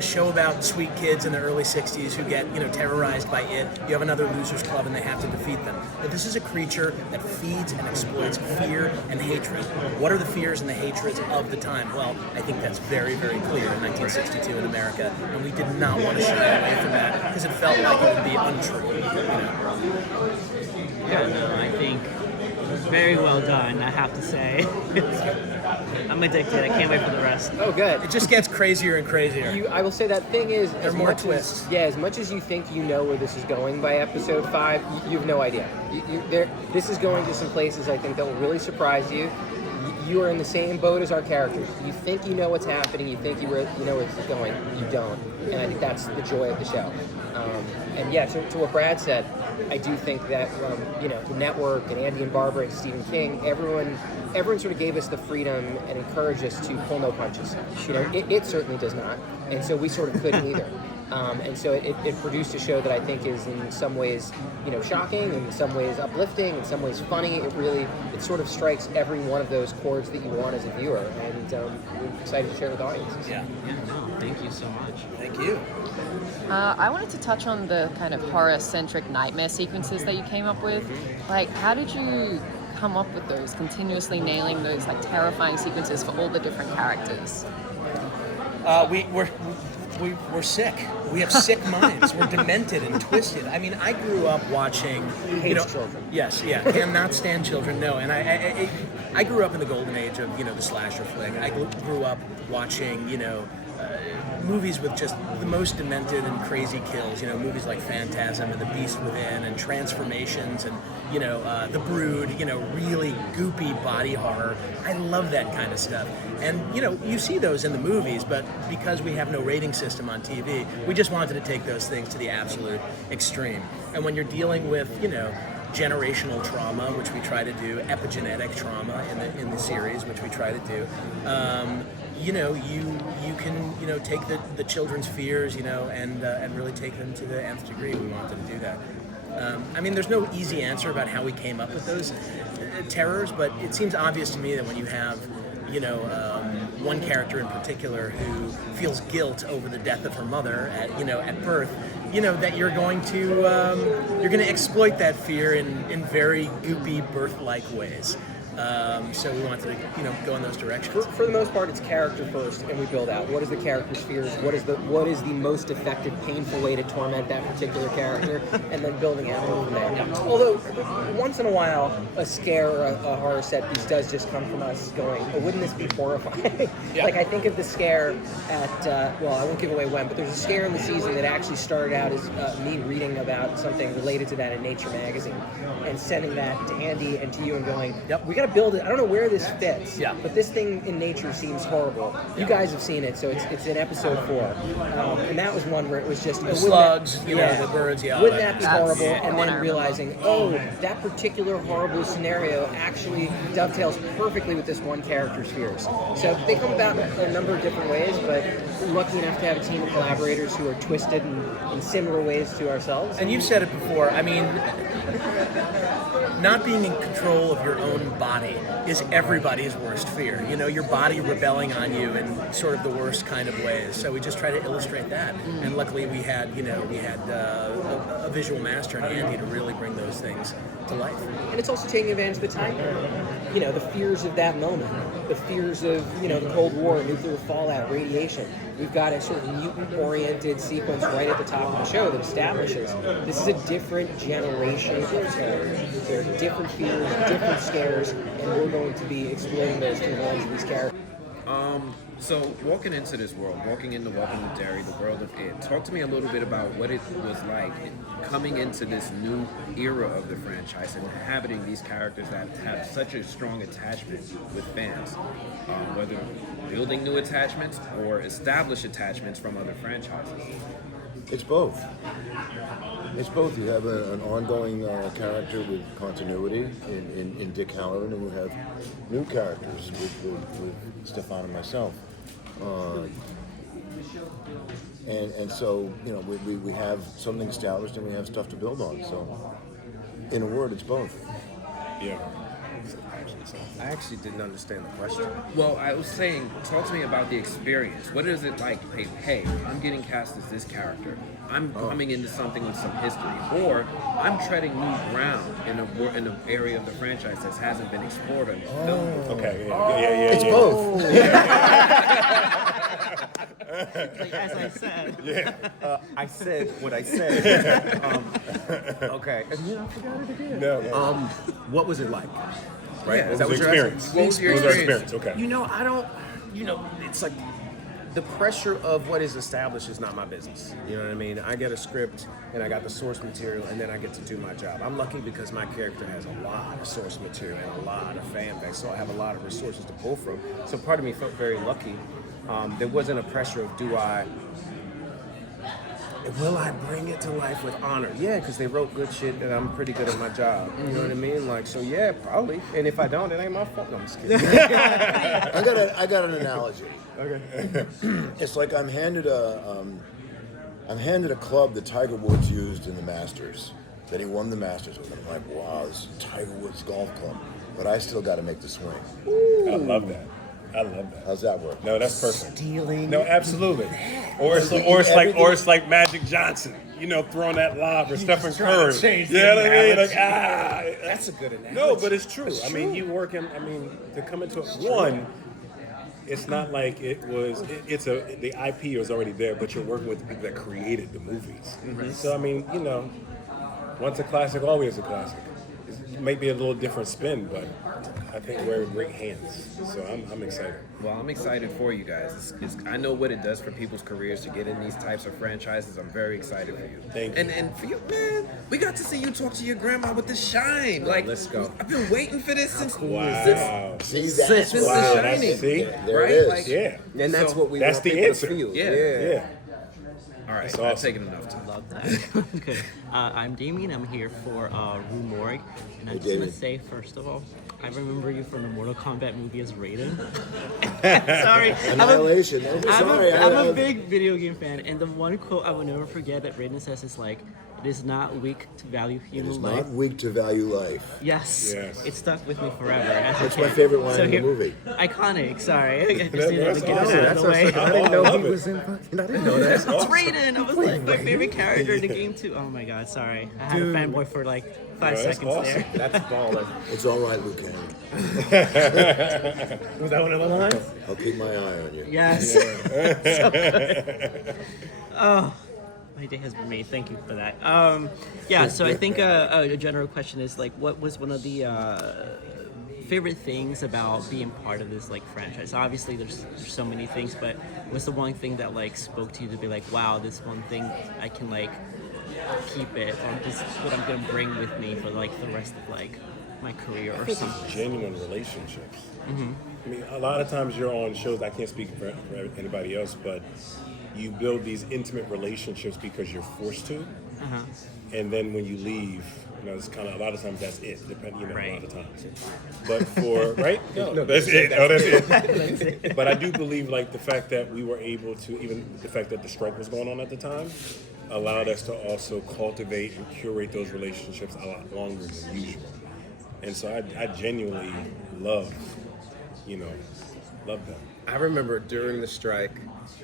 show about sweet kids in the early 60s who get, terrorized by it. You have another losers club and they have to defeat them. But this is a creature that feeds and exploits fear and hatred. What are the fears and the hatreds of the time? Well, I think that's very, very clear in 1962 in America, and we did not want to shy away from that because it felt like it would be untrue. Yeah, no, I think very well done, I have to say. I'm addicted. I can't wait for the rest. Oh, good. It just gets crazier and crazier. I will say that thing is, there are more twists. As much as you think you know where this is going by episode 5, you have no idea. This is going to some places I think that will really surprise you. You are in the same boat as our characters. You think you know what's happening. You think you know where this is going. You don't. And I think that's the joy of the show. To what Brad said, I do think that the network and Andy and Barbara and Stephen King, everyone sort of gave us the freedom and encouraged us to pull no punches. It certainly does not, and so we sort of couldn't either. And so it produced a show that I think is in some ways, shocking, in some ways uplifting, in some ways funny. It sort of strikes every one of those chords that you want as a viewer, and we're excited to share with audiences. Yeah, no, thank you so much. Thank you. I wanted to touch on the kind of horror-centric nightmare sequences that you came up with. Like, how did you come up with those, continuously nailing those like terrifying sequences for all the different characters? we're sick. We have sick minds. We're demented and twisted. I mean, I grew up watching. Children. Yes, yeah, cannot stand children. No, and I grew up in the golden age of the slasher flick. I grew up watching movies with just the most demented and crazy kills. Movies like Phantasm and The Beast Within and Transformations and The Brood. Really goopy body horror. I love that kind of stuff. And you see those in the movies, but because we have no rating system on TV, we just wanted to take those things to the absolute extreme. And when you're dealing with generational trauma, which we try to do, epigenetic trauma in the series, which we try to do. You can take the children's fears, and really take them to the nth degree. We wanted to do that. There's no easy answer about how we came up with those terrors, but it seems obvious to me that when you have one character in particular who feels guilt over the death of her mother at birth, that you're going to exploit that fear in very goopy birth-like ways. So we wanted to go in those directions. For the most part, it's character first, and we build out. What is the character's fears? What is the most effective, painful way to torment that particular character, and then building out from there. Although once in a while, a scare or a horror set piece does just come from us going, "Oh, wouldn't this be horrifying?" Yeah. Like I think of the scare at I won't give away when, but there's a scare in the season that actually started out as me reading about something related to that in Nature magazine, and sending that to Andy and to you and going, "Yep, we got to build it. I don't know where this fits, but this thing in Nature seems horrible." You guys have seen it, so it's in episode 4, and that was one where it was just the slugs, the birds. Wouldn't that be horrible? And then realizing, that particular horrible scenario actually dovetails perfectly with this one character's fears. So they come about in a number of different ways, but we're lucky enough to have a team of collaborators who are twisted in similar ways to ourselves. And you've said it before. Not being in control of your own body is everybody's worst fear. Your body rebelling on you in sort of the worst kind of ways. So we just try to illustrate that. And luckily we had a visual master in Andy to really bring those things to life. And it's also taking advantage of the time period. The fears of that moment, the fears of, the Cold War, nuclear fallout, radiation. We've got a sort of mutant-oriented sequence right at the top of the show that establishes this is a different generation of terror. There are different fears, different scares, and we're going to be exploring those through the lens of these characters. So walking into this world, walking into Welcome to Derry, the world of it, talk to me a little bit about what it was like coming into this new era of the franchise and inhabiting these characters that have such a strong attachment with fans, whether building new attachments or established attachments from other franchises. It's both. You have an ongoing character with continuity in Dick Halloran, and you have new characters with Stefan and myself. And so, we have something established and we have stuff to build on. So, in a word, it's both. Yeah. I actually didn't understand the question. Well, I was saying, talk to me about the experience. What is it like? Hey, I'm getting cast as this character. I'm coming into something with some history, or I'm treading new ground in an area of the franchise that hasn't been explored or filmed. Okay, yeah. It's both. As I said. I said what I said. Okay. And then I forgot it again. No. What was it like? Right? Yeah, Is that what you're experience? asking? What was your experience? Okay. I don't, it's like the pressure of what is established is not my business. You know what I mean? I get a script and I got the source material and then I get to do my job. I'm lucky because my character has a lot of source material and a lot of fan base, so I have a lot of resources to pull from. So part of me felt very lucky. There wasn't a pressure of will I bring it to life with honor? Yeah, because they wrote good shit and I'm pretty good at my job. You know what I mean? Like, so yeah, probably. And if I don't, it ain't my fault. No, I'm just kidding. I got an analogy. Okay. It's like I'm handed a club that Tiger Woods used in the Masters, that he won the Masters with. I'm like, wow, this is Tiger Woods golf club, but I still got to make the swing. Ooh. I love that. How's that work? No, that's perfect. Stealing. No, absolutely. Or it's like Magic Johnson, throwing that lob or Stephen Curry. You know what I mean? Like, That's a good analogy. No, but it's true. I mean, you working. To come into it. One, it's not like it was. The IP was already there, but you're working with the people that created the movies. So I mean, you know, once a classic, always a classic. It might be a little different spin, but I think we're in great hands. So I'm excited. Well, I'm excited for you guys. I know what it does for people's careers to get in these types of franchises. I'm very excited for you. Thank you. And for you, man, we got to see you talk to your grandma with the shine. Like, let's go. I've been waiting for this since Wow. since that's The wow. Shining. See? There right? it is. Like, Yeah. And that's what we That's want the people answer. to feel. Yeah. All right, That's I've awesome. taken enough time. Love that. Okay. I'm Damien. I'm here for Remar, and I just want Damien. to say, first of all, I remember you from the Mortal Kombat movie as Raiden. Sorry, Annihilation. I'm a big video game fan, and the one quote I will never forget that Raiden says is like, "It is not weak to value It human is life." not weak to value life. Yes. Yes. It stuck with me forever. As a That's kid. my favorite line in the here- movie. Iconic. Sorry, I just needed That's to get awesome. it out of the way. I didn't know love he it. was in fucking. I didn't know that. It's Raiden. I was like my favorite character in the game too. Oh my god, sorry. I had a fanboy for like 5 That's seconds awesome. there. That's baller. It's all right, Liu Kang. Was that one of the lines? I'll keep my eye on you. Yes. So good. Oh, my day has been made. Thank you for that. Yeah, so I think a general question is like, what was one of the favorite things about being part of this like franchise? Obviously, there's so many things, but what's the one thing that like spoke to you to be like, wow, this one thing I can like keep it, or this is what I'm gonna bring with me for like the rest of like my career I or think something? it's genuine relationships. I mean, a lot of times you're on shows, I can't speak for anybody else, but you build these intimate relationships because you're forced to. And then when you leave, you know, it's kind of, a lot of times that's it, depending, you know, a lot of times. But for, right? No, that's it. Oh, that's it. But I do believe, like, the fact that we were able to, even the fact that the strike was going on at the time, allowed us to also cultivate and curate those relationships a lot longer than usual. And so I genuinely love them. I remember during the strike,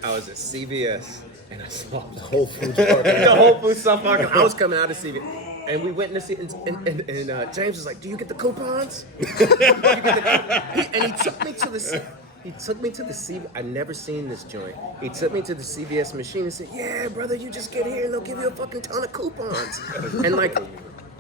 I was at CVS and I saw The Whole Foods market. the Whole Foods stuff market. I was coming out of CVS. And we went in to see, and James was like, "Do you get the coupons?" And he took me to the. He took me to the CVS. I'd never seen this joint. He took me to the CVS machine and said, "Yeah, brother, you just get here and they'll give you a fucking ton of coupons." And like,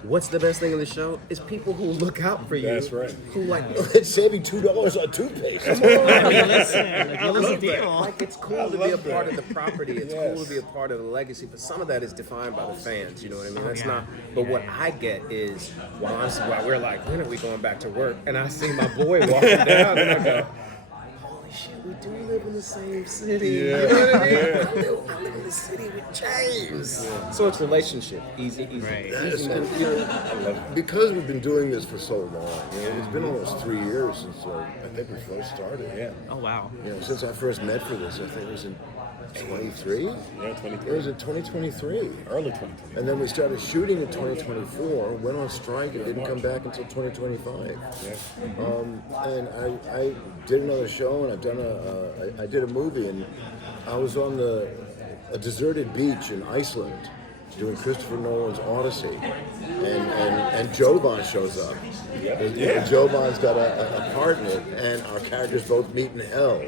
what's the best thing in the show is people who look out for you. That's right. Who like, It's saving $2 on toothpaste. I mean, listen, like, what was the deal? like it's cool to be a part of the property. It's cool to be a part of the legacy, but some of that is defined by the fans. You know what I mean? That's not. But what I get is while we're like, when are we going back to work? And I see my boy walking down, and I go, holy shit, we do live in the same city. You know what I mean? I live in the city with James. So it's relationship, easy. Right. Yes, and, you know, because we've been doing this for so long, you know, it's been almost 3 years since I think we first started. Yeah. Oh wow. You know, since I first met for this, I think it was in 23. Yeah, 23. It was in 2023. Early 2023. And then we started shooting in 2024, went on strike, and didn't come back until 2025. And I did another show, and I did a movie, and I was on a deserted beach in Iceland doing Christopher Nolan's Odyssey, and Jovan shows up. And Jovan's got a part in it, and our characters both meet in hell.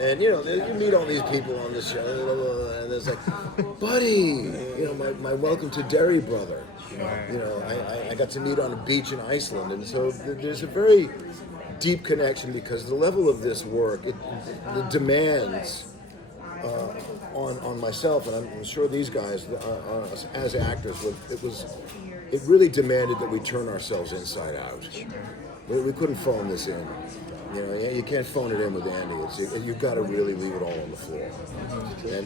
And you know, you meet all these people on the show, and it's like, buddy, you know, my welcome to Derry brother. You know, I got to meet on a beach in Iceland, and so there's a very deep connection because the level of this work, the demands on myself, and I'm sure these guys as actors, it really demanded that we turn ourselves inside out. We couldn't phone this in. You know, you can't phone it in with Andy. You've got to really leave it all on the floor.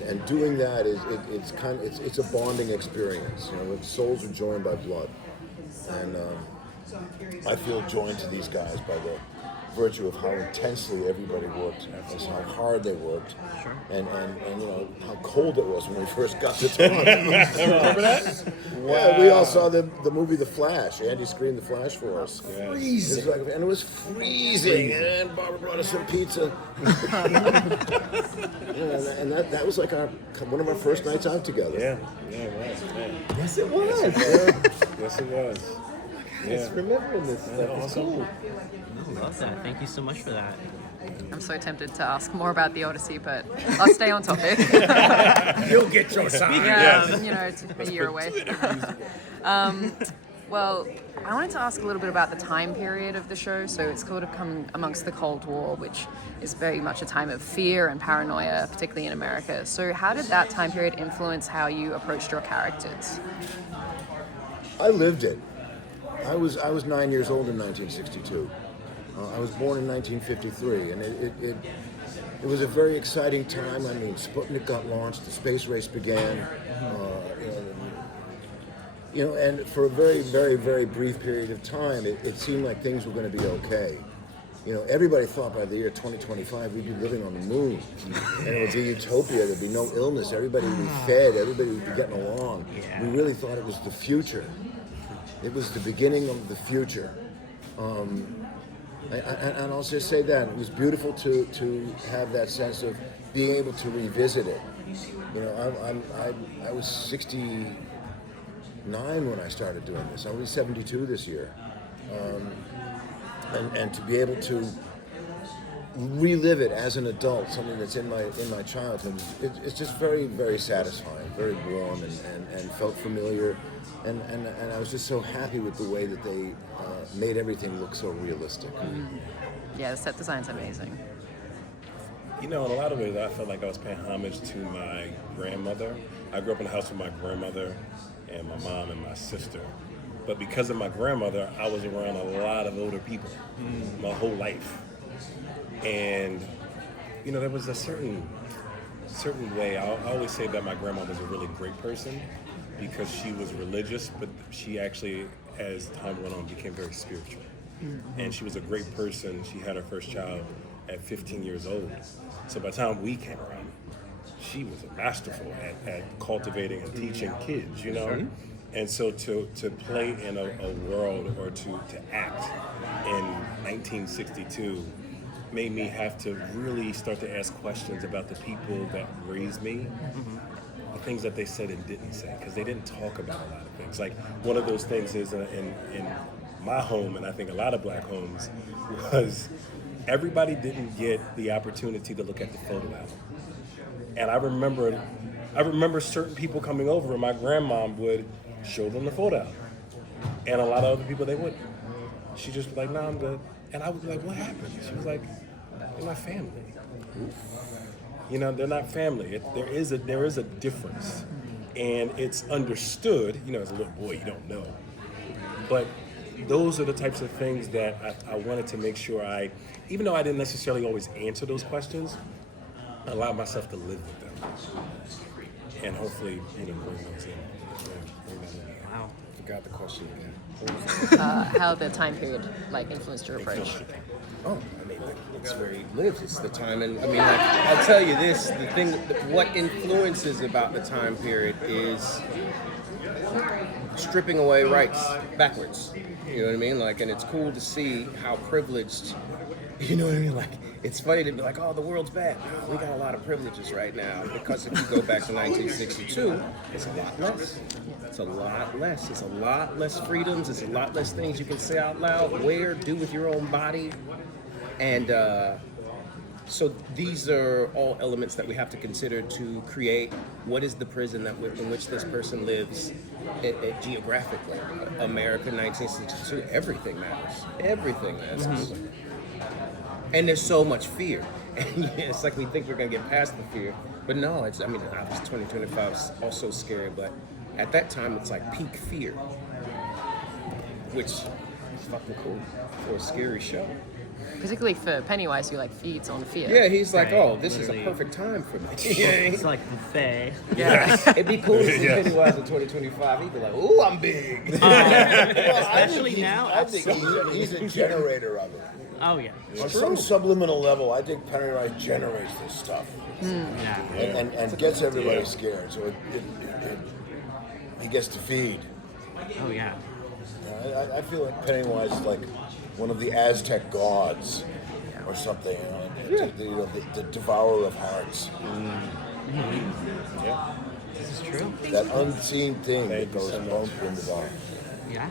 And doing that it's a bonding experience. You know, souls are joined by blood, and I feel joined to these guys by the virtue of how intensely everybody worked, and how hard they worked, and you know how cold it was when we first got to town. Remember that? Yeah, we all saw the movie The Flash. Andy screened The Flash for us. Freezing. And it was freezing. And Barbara brought us some pizza. And that was like one of our first nights out together. Yeah, it was. Man. Yes, it was. Yes, it was. Just remembering this stuff. It's cool. I love that. Thank you so much for that. I'm so tempted to ask more about the Odyssey, but I'll stay on topic. You'll get your sign. Yeah, you know, it's a year away. Well, I wanted to ask a little bit about the time period of the show. So it's sort of come amongst the Cold War, which is very much a time of fear and paranoia, particularly in America. So how did that time period influence how you approached your characters? I lived it. I was 9 years old in 1962. I was born in 1953, and it was a very exciting time. I mean, Sputnik got launched, the space race began. And for a very, very, very brief period of time, it seemed like things were going to be okay. Everybody thought by the year 2025 we'd be living on the moon, and it would be utopia. There'd be no illness. Everybody would be fed. Everybody would be getting along. We really thought it was the future. It was the beginning of the future. And I'll just say that it was beautiful to have that sense of being able to revisit it. I was 69 when I started doing this. I'll be 72 this year, and to be able to relive it as an adult, something that's in my childhood, it's just very, very satisfying, very warm, and felt familiar, and I was just so happy with the way that they made everything look so realistic. Yeah, the set design's amazing. In a lot of ways, I felt like I was paying homage to my grandmother. I grew up in a house with my grandmother and my mom and my sister. But because of my grandmother, I was around a lot of older people my whole life. And, there was a certain way. I always say that my grandma was a really great person because she was religious, but she actually, as time went on, became very spiritual. And she was a great person. She had her first child at 15 years old. So by the time we came around, she was masterful at cultivating and teaching kids, And so to play in a world or to act in 1962 made me have to really start to ask questions about the people that raised me, the things that they said and didn't say, because they didn't talk about a lot of things. Like one of those things is in my home, and I think a lot of black homes, was everybody didn't get the opportunity to look at the photo album. And I remember certain people coming over, and my grandmom would show them the photo album. And a lot of other people, they wouldn't. She just was like, "No, I'm good." And I would be like, "What happened?" She was like, "They're not family." They're not family. There is a difference. And it's understood, as a little boy, you don't know. But those are the types of things that I wanted to make sure even though I didn't necessarily always answer those questions, allow myself to live with them. And hopefully, bring those in. Wow. Forgot the question again. How the time period influenced your approach. Oh, it's where he lives. It's the time, and I'll tell you this: the thing, what influences about the time period is stripping away rights backwards. You know what I mean? And it's cool to see how privileged. You know what I mean? It's funny to be like, "Oh, the world's bad." No, we got a lot of privileges right now because if you go back to 1962, it's a lot less. It's a lot less. It's a lot less freedoms. It's a lot less things you can say out loud, wear, do with your own body. And so these are all elements that we have to consider to create what is the prison in which this person lives geographically. America, 1962, everything matters. Everything matters. And there's so much fear. And it's like we think we're going to get past the fear. But no, obviously 2025 is also scary, but at that time it's like peak fear, which is fucking cool for a scary show. Particularly for Pennywise, who feeds on fear. Yeah, he's like, "Oh, this is a perfect time for me." It's like the Fae. Yeah. It'd be cool to see Pennywise in 2025 He'd be like, "Ooh, I'm big." Especially now. I think he's a generator of it. Oh yeah. On some subliminal level, I think Pennywise generates this stuff. And gets everybody scared. So he gets to feed. Oh yeah. I feel like Pennywise is like one of the Aztec gods or something. The devourer of hearts. Yeah. This is true. That unseen thing that goes bump in the dark. Yeah.